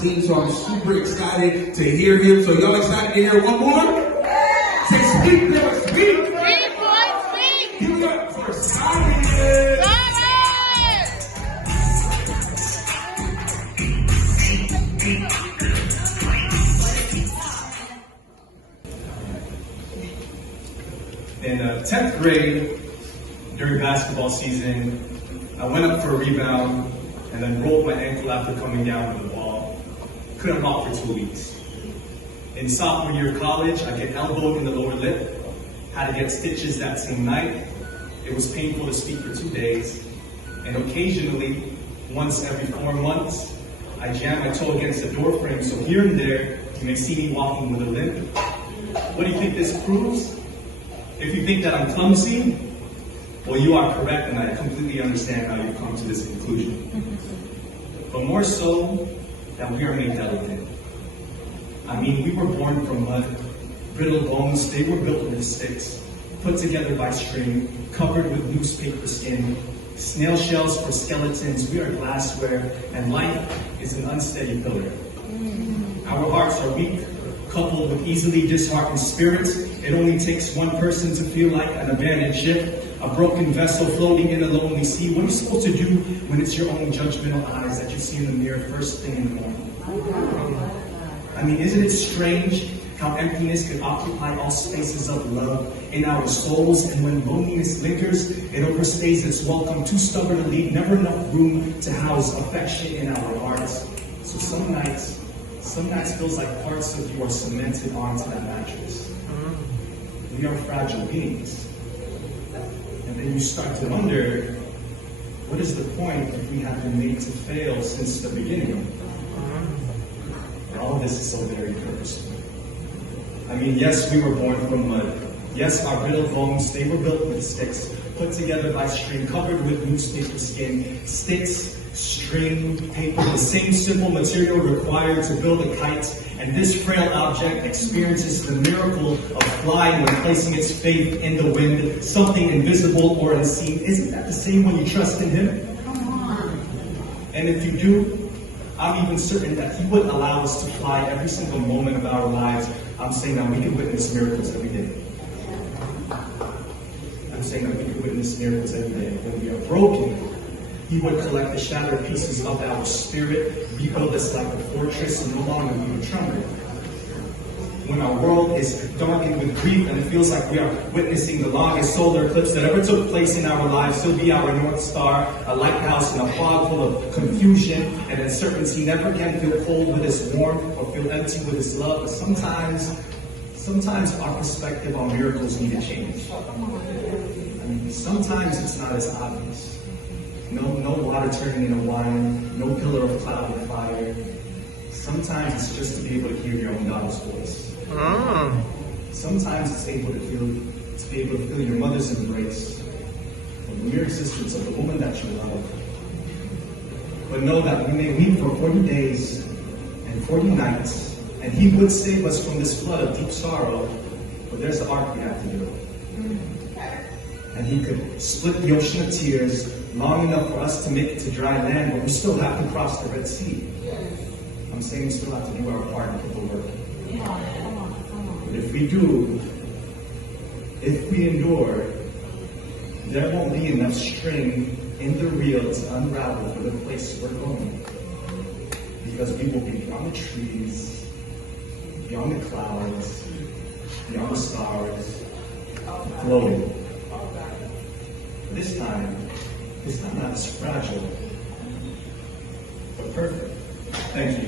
seen, so I'm super excited to hear him. So y'all excited to hear one more? Say, speak, boy, speak. Speak, boy, speak. Give it up for Simon. In 10th grade, during basketball season, I went up for a rebound and then rolled my ankle after coming down with the ball. Couldn't walk for 2 weeks. In sophomore year of college, I get elbowed in the lower lip, had to get stitches that same night. It was painful to speak for 2 days. And occasionally, once every 4 months, I jam my toe against the door frame, so here and there, you may see me walking with a limp. What do you think this proves? If you think that I'm clumsy, well, you are correct, and I completely understand how you've come to this conclusion. But more so, that we are made delicate. I mean, we were born from mud, brittle bones, they were built with sticks, put together by string, covered with newspaper skin, snail shells for skeletons, we are glassware, and life is an unsteady pillar. Our hearts are weak, coupled with easily disheartened spirits. It only takes one person to feel like an abandoned ship, a broken vessel floating in a lonely sea. What are you supposed to do when it's your own judgmental eyes that you see in the mirror first thing in the morning? I mean, isn't it strange how emptiness can occupy all spaces of love in our souls, and when loneliness lingers, it overstays its welcome, too stubborn to leave, never enough room to house affection in our hearts. So some nights feels like parts of you are cemented onto that mattress. We are fragile beings. And then you start to wonder, what is the point if we have been made to fail since the beginning? And all of this is so very purposeful. I mean, yes, we were born from mud. Yes, our brittle bones, they were built with sticks, put together by string, covered with newspaper skin. Sticks, string, paper, the same simple material required to build a kite. And this frail object experiences the miracle of flying when placing its faith in the wind, something invisible or unseen. Isn't that the same when you trust in Him? And if you do, I'm even certain that He would allow us to fly every single moment of our lives. I'm saying that we can witness miracles every day. I'm saying that we can witness miracles every day. When we are broken, He would collect the shattered pieces of our spirit, rebuild us like a fortress, and no longer we would tremble. When our world is darkened with grief and it feels like we are witnessing the longest solar eclipse that ever took place in our lives, He'll be our North Star, a lighthouse in a fog full of confusion and uncertainty. Never again feel cold with His warmth or feel empty with His love. But sometimes our perspective on miracles need to change. I mean, sometimes it's not as obvious. No water turning into wine, no pillar of cloud and fire. Sometimes it's just to be able to hear your own daughter's voice. Sometimes it's to be able to feel your mother's embrace, or the mere existence of the woman that you love. But know that we may weep for 40 days and 40 nights, and He would save us from this flood of deep sorrow, but there's the ark we have to do. And He could split the ocean of tears long enough for us to make it to dry land, but we still have to cross the Red Sea. I'm saying we still have to do our part and put the work. But if we do, if we endure, there won't be enough string in the reel to unravel for the place we're going. Because we will be beyond the trees, beyond the clouds, beyond the stars, floating. This time not as fragile, but perfect. Thank you.